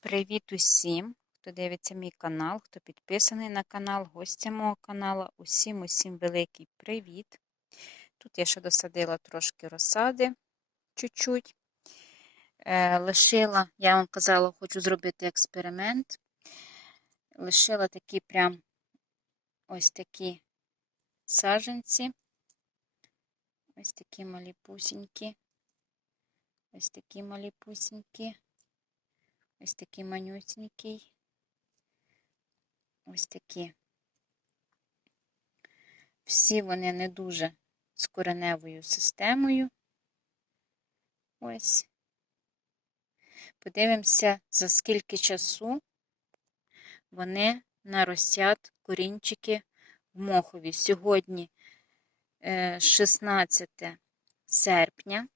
Привіт усім, хто дивиться мій канал, хто підписаний на канал, гостя мого каналу. Усім усім великий привіт. Тут я ще досадила трошки розсади, чуть-чуть. Е, лишила, я вам казала, хочу зробити експеримент. Лишила такі прям ось такі саженці. Ось такі малі пусінькі. Ось такі малі пусінькі. Ось такий манюсенький. Ось такі. Всі вони не дуже з кореневою системою. Ось. Подивимося, за скільки часу вони наростять корінчики в мохові. Сьогодні 16 серпня.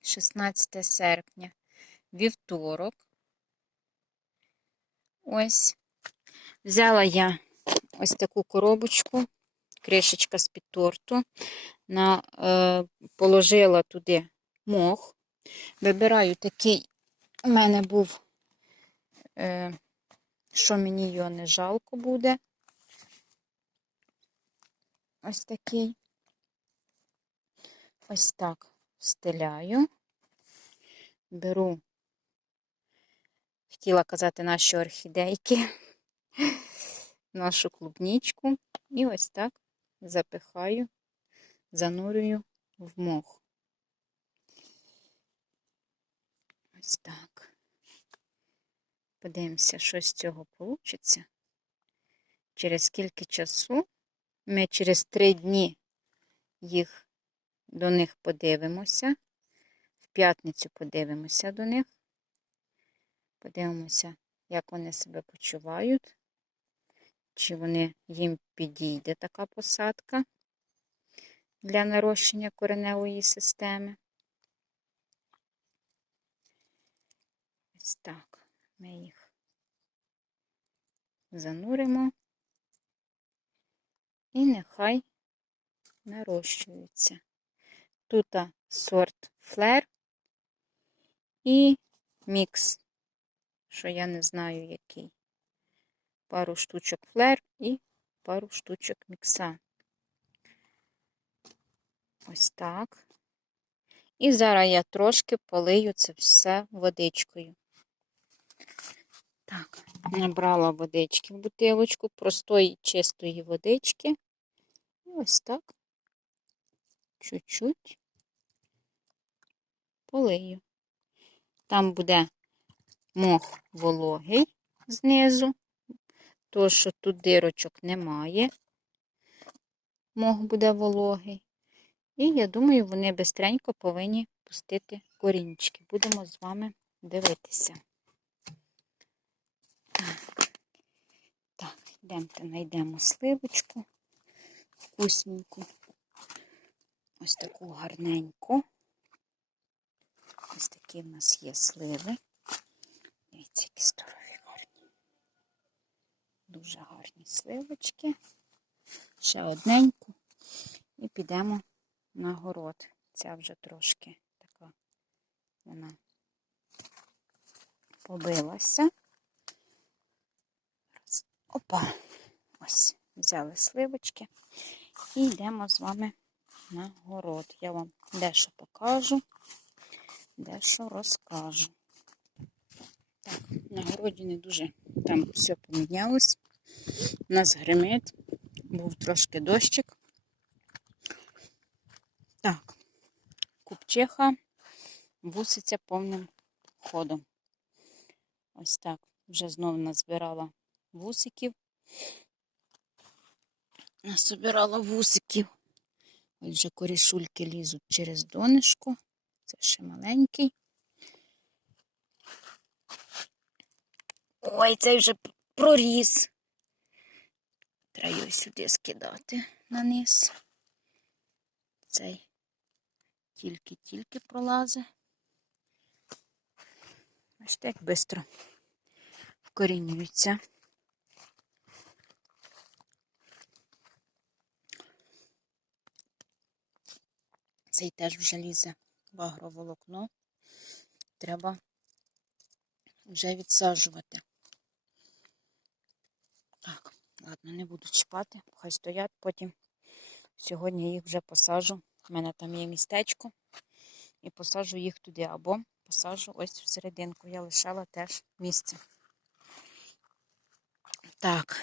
16 серпня вівторок. Ось. Взяла я ось таку коробочку, кришечка з-під торту, на, е, положила туди мох. Вибираю такий, у мене був, е, що мені його не жалко буде. Ось такий. Ось так стиляю. Беру хотіла казати наші орхідейки, нашу клубнічку. І ось так запихаю, занурюю в мох. Ось так. Подивимося, що з цього вийде. Через скільки часу ми через три дні їх до них подивимося. В п'ятницю подивимося до них. Подивимося, як вони себе почувають, чи вони їм підійде така посадка для нарощення кореневої системи. Ось так ми їх зануримо і нехай нарощуються. Тут сорт флер і мікс що я не знаю який. Пару штучок флер і пару штучок мікса. Ось так. І зараз я трошки полию це все водичкою. Так, набрала водички в бутилочку, простої чистої водички. І ось так, чуть-чуть полию. Там буде мох вологий знизу, то що тут дирочок немає, мох буде вологий. І я думаю, вони бистренько повинні пустити корінчики. Будемо з вами дивитися. Так, йдемте, знайдемо сливочку вкусненьку. Ось таку гарненьку. Ось такі в нас є сливи. Дивіться, які здорові гарні. Дуже гарні сливочки. Ще одненьку. І підемо на город. Ця вже трошки така вона побилася. Опа, ось, взяли сливочки і йдемо з вами на город. Я вам дещо покажу, дещо розкажу. Городі не дуже там все помінялось. У нас гримить, був трошки дощик. Так, купчиха буситься повним ходом. Ось так. Вже знову назбирала вусиків. Насобирала вусиків. Ось вже корішульки лізуть через донишку. Це ще маленький. Ой, цей вже проріс. Треба його сюди скидати на низ. Цей тільки-тільки пролазить. Бачите, як швидко вкорінюється. Цей теж вже лізе в агроволокно. Треба вже відсаджувати. Так, ладно, не буду чіпати, хай стоять, потім сьогодні їх вже посаджу. У мене там є містечко. І посаджу їх туди, або посаджу ось в серединку. Я лишала теж місце. Так.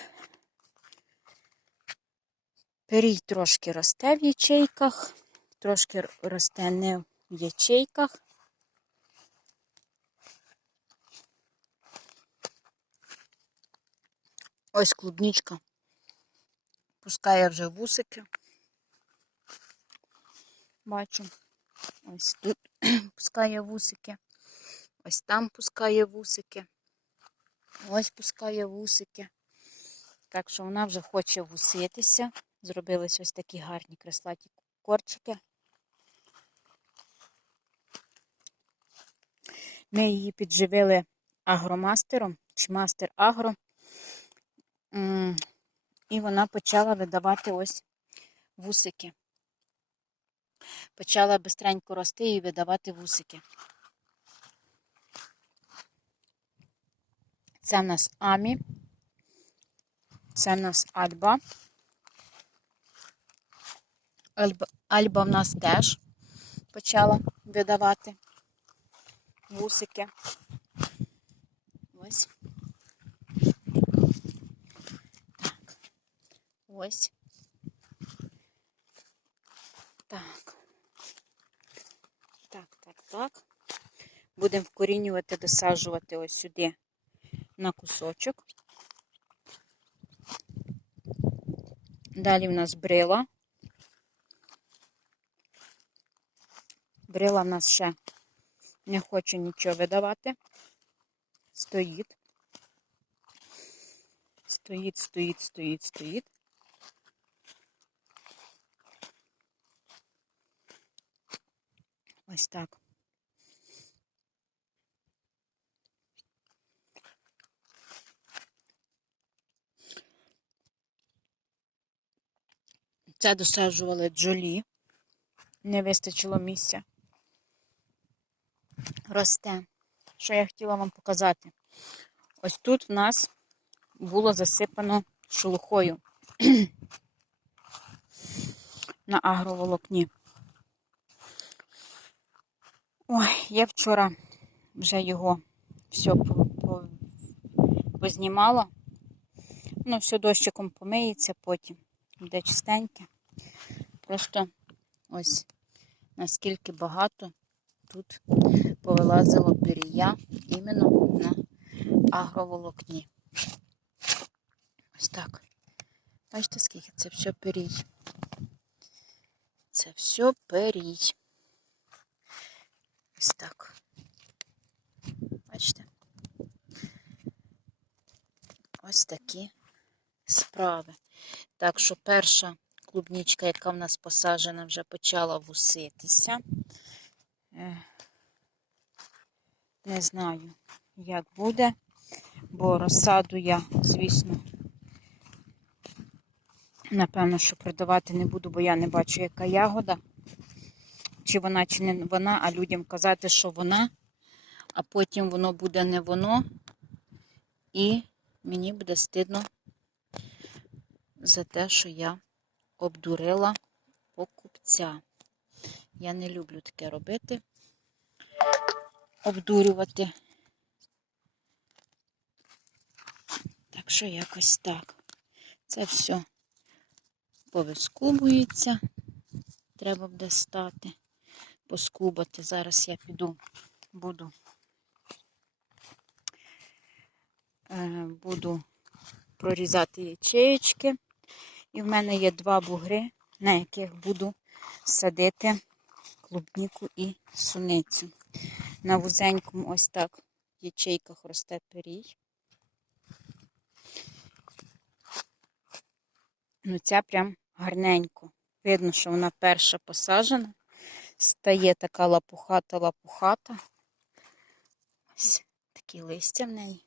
Пирій трошки росте в ячейках, трошки росте не в ячейках. Ось клубничка. Пускає вже вусики. Бачу. Ось тут пускає вусики. Ось там пускає вусики. Ось пускає вусики. Так що вона вже хоче вуситися. Зробились ось такі гарні креслаті корчики. Ми її підживили агромастером чи мастер агро. І вона почала видавати ось вусики. Почала бистренько рости і видавати вусики. Це в нас Амі. Це в нас Альба. Альба, Альба в нас теж почала видавати вусики. Ось. Ось. Так. Так, так, так. Будемо вкорінювати, досаджувати ось сюди на кусочок. Далі в нас брила. Брила в нас ще не хоче нічого видавати. Стоїть. Стоїть, стоїть, стоїть, стоїть. Ось так. Це досаджували джолі. Не вистачило місця. Росте. Що я хотіла вам показати? Ось тут в нас було засипано шелухою на агроволокні. Ой, я вчора вже його все по- по- познімала. Ну, все дощиком помиється потім. Буде чистеньке. Просто ось наскільки багато тут повилазило пір'я іменно на агроволокні. Ось так. Бачите, скільки це все пирій. Це все пирій. Ось так. Бачите? Ось такі справи. Так що перша клубничка, яка в нас посаджена, вже почала вуситися. Е, Не знаю, як буде, бо розсаду я, звісно, напевно, що продавати не буду, бо я не бачу, яка ягода. Чи вона, чи не вона, а людям казати, що вона, а потім воно буде не воно, і мені буде стидно за те, що я обдурила покупця. Я не люблю таке робити, обдурювати. Так що якось так. Це все повискубується. Треба буде стати, поскубати. Зараз я піду, буду, е, буду прорізати ячеєчки. І в мене є два бугри, на яких буду садити клубніку і суницю. На вузенькому ось так в ячейках росте пирій. Ну, ця прям гарненько. Видно, що вона перша посаджена. Стає така лапухата-лапухата. Ось такі листя в неї.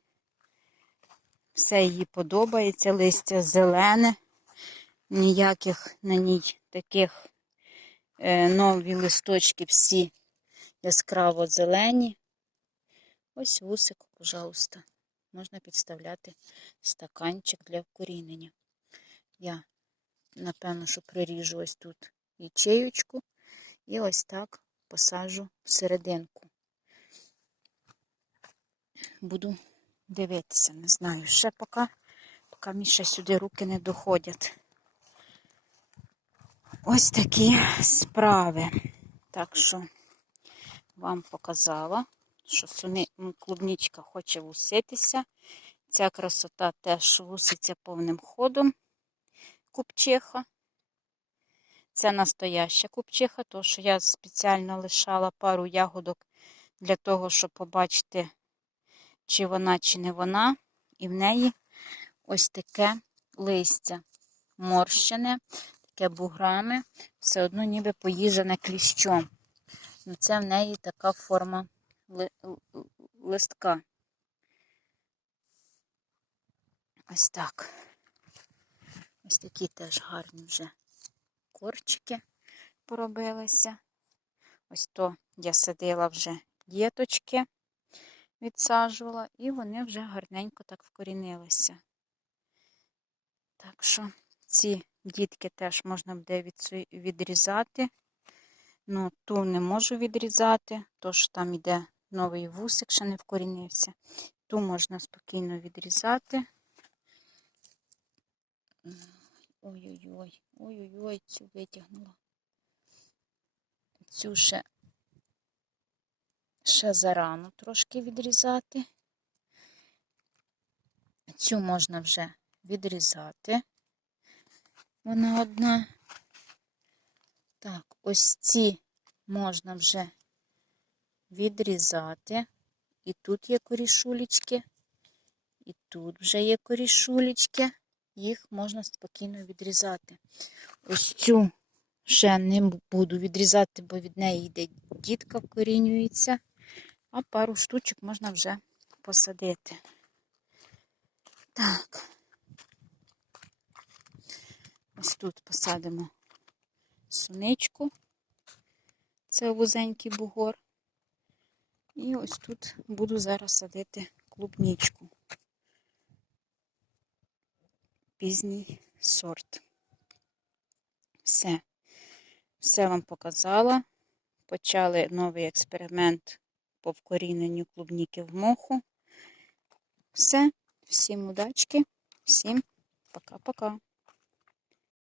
Все їй подобається. Листя зелене. Ніяких на ній таких е, нові листочки всі яскраво зелені. Ось вусик, пожалуйста. Можна підставляти стаканчик для вкорінення. Я, напевно, що приріжу ось тут ячеючку і ось так посаджу всерединку. Буду дивитися, не знаю, ще поки, поки мені ще сюди руки не доходять. Ось такі справи. Так що вам показала, що клубничка хоче вуситися. Ця красота теж вуситься повним ходом. Купчиха. Це настояща купчиха, тому що я спеціально лишала пару ягодок для того, щоб побачити, чи вона, чи не вона. І в неї ось таке листя морщене, таке буграми, все одно ніби поїжене кліщом. Ну, це в неї така форма листка. Ось так. Ось такі теж гарні вже корчики поробилися. Ось то я садила вже діточки, відсаджувала, і вони вже гарненько так вкорінилися. Так що ці дітки теж можна буде відрізати. Ну, ту не можу відрізати, тож там йде новий вусик, ще не вкорінився. Ту можна спокійно відрізати. Ой-ой-ой, ой-ой-ой, цю витягнула. Цю ще, ще зарано трошки відрізати. Цю можна вже відрізати. Вона одна. Так, ось ці можна вже відрізати. І тут є корішулечки, і тут вже є корішулечки. Їх можна спокійно відрізати. Ось цю ще не буду відрізати, бо від неї йде дітка вкорінюється. А пару штучок можна вже посадити. Так. Ось тут посадимо суничку. Це вузенький бугор. І ось тут буду зараз садити клубничку. Пізній сорт. Все. Все вам показала. Почали новий експеримент по вкоріненню клубніки в моху. Все. Всім удачки, всім пока-пока.